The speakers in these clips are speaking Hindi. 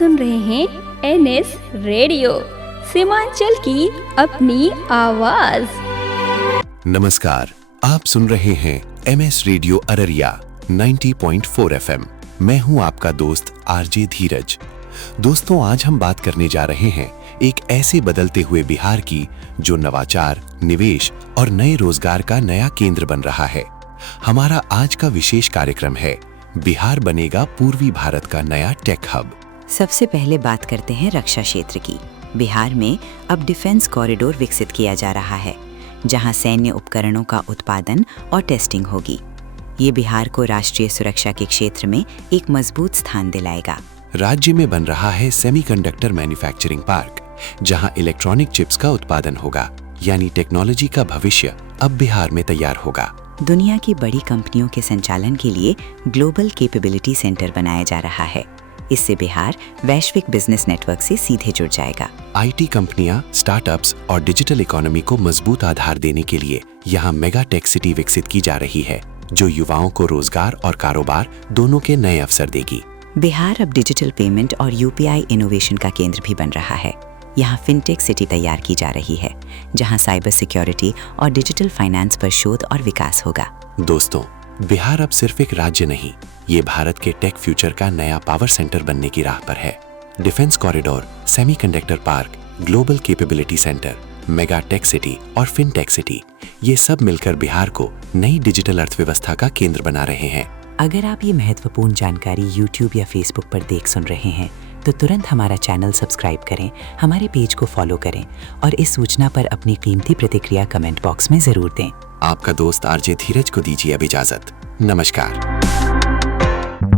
सुन रहे हैं NS रेडियो, सीमांचल की अपनी आवाज। नमस्कार, आप सुन रहे हैं MS रेडियो अररिया 90.4 FM। मैं हूं आपका दोस्त RJ धीरज। दोस्तों, आज हम बात करने जा रहे हैं एक ऐसे बदलते हुए बिहार की जो नवाचार, निवेश और नए रोजगार का नया केंद्र बन रहा है। हमारा आज का विशेष कार्यक्रम है बिहार बनेगा पूर्वी भारत का नया टेक हब। सबसे पहले बात करते हैं रक्षा क्षेत्र की। बिहार में अब डिफेंस कॉरिडोर विकसित किया जा रहा है, जहां सैन्य उपकरणों का उत्पादन और टेस्टिंग होगी। ये बिहार को राष्ट्रीय सुरक्षा के क्षेत्र में एक मजबूत स्थान दिलाएगा। राज्य में बन रहा है सेमीकंडक्टर मैन्युफैक्चरिंग पार्क, जहां इलेक्ट्रॉनिक चिप्स का उत्पादन होगा, यानी टेक्नोलॉजी का भविष्य अब बिहार में तैयार होगा। दुनिया की बड़ी कंपनियों के संचालन के लिए ग्लोबल कैपेबिलिटी सेंटर बनाया जा रहा है। इससे बिहार वैश्विक बिजनेस नेटवर्क से सीधे जुड़ जाएगा। IT कंपनियां, स्टार्टअप्स और डिजिटल इकोनॉमी को मजबूत आधार देने के लिए यहाँ मेगा टेक सिटी विकसित की जा रही है, जो युवाओं को रोजगार और कारोबार दोनों के नए अवसर देगी। बिहार अब डिजिटल पेमेंट और UPI इनोवेशन का केंद्र भी बन रहा है। यहाँ फिनटेक सिटी तैयार की जा रही है, जहाँ साइबर सिक्योरिटी और डिजिटल फाइनेंस पर शोध और विकास होगा। दोस्तों, बिहार अब सिर्फ एक राज्य नहीं, ये भारत के टेक फ्यूचर का नया पावर सेंटर बनने की राह पर है। Defence corridor, semiconductor park, global capability centre, mega tech city और फिनटेक सिटी, ये सब मिलकर बिहार को नई डिजिटल अर्थव्यवस्था का केंद्र बना रहे हैं। अगर आप ये महत्वपूर्ण जानकारी YouTube या Facebook पर देख सुन रहे हैं, तो तुरंत हमारा चैनल सब्सक्राइब करें, हमारे पेज को फॉलो करें और इस सूचना पर अपनी कीमती प्रतिक्रिया कमेंट बॉक्स में जरूर दें। आपका दोस्त RJ धीरज को दीजिए अब इजाजत। नमस्कार।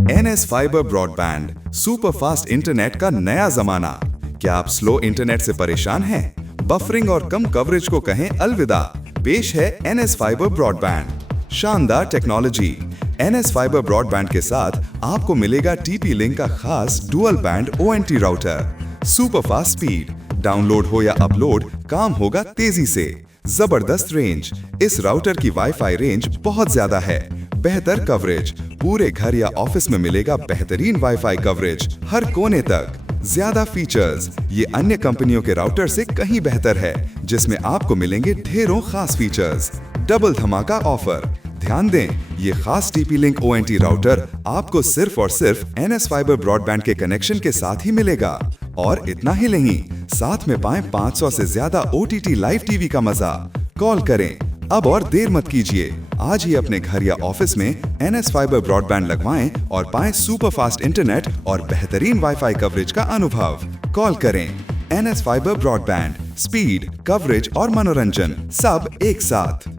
NS fibre broadband, super fast internet का नया जमाना। क्या आप स्लो इंटरनेट से परेशान हैं? बफरिंग और कम कवरेज को कहें अलविदा। पेश है NS फाइबर ब्रॉडबैंड। शानदार टेक्नोलॉजी। NS फाइबर ब्रॉडबैंड के साथ आपको मिलेगा TP-Link का खास dual band ONT router. Super fast speed, download हो या अपलोड, काम होगा तेजी से। जबरदस्त रेंज। इस राउटर की वाईफाई रेंज बहुत ज्यादा है। बेहतर कवरेज, पूरे घर या ऑफिस में मिलेगा बेहतरीन वाईफाई कवरेज हर कोने तक। ज्यादा फीचर्स, ये अन्य कंपनियों के राउटर से कहीं बेहतर है, जिसमें आपको मिलेंगे ढेरों खास फीचर्स। डबल धमाका ऑफर। ध्यान दें, ये खास TP-Link ONT राउटर आपको सिर्फ और सिर्फ NS फाइबर ब्रॉडबैंड के कनेक्शन के साथ ही मिलेगा। और इतना ही नहीं, साथ में पाएं 500 से ज्यादा OTT लाइव टीवी का मजा। कॉल करें अब और देर मत कीजिए। आज ही अपने घर या ऑफिस में NS फाइबर ब्रॉडबैंड लगवाएं और पाएं सुपर फास्ट इंटरनेट और बेहतरीन वाईफाई कवरेज का अनुभव। कॉल करें। NS fibre broadband, speed, coverage और मनोरंजन सब एक साथ।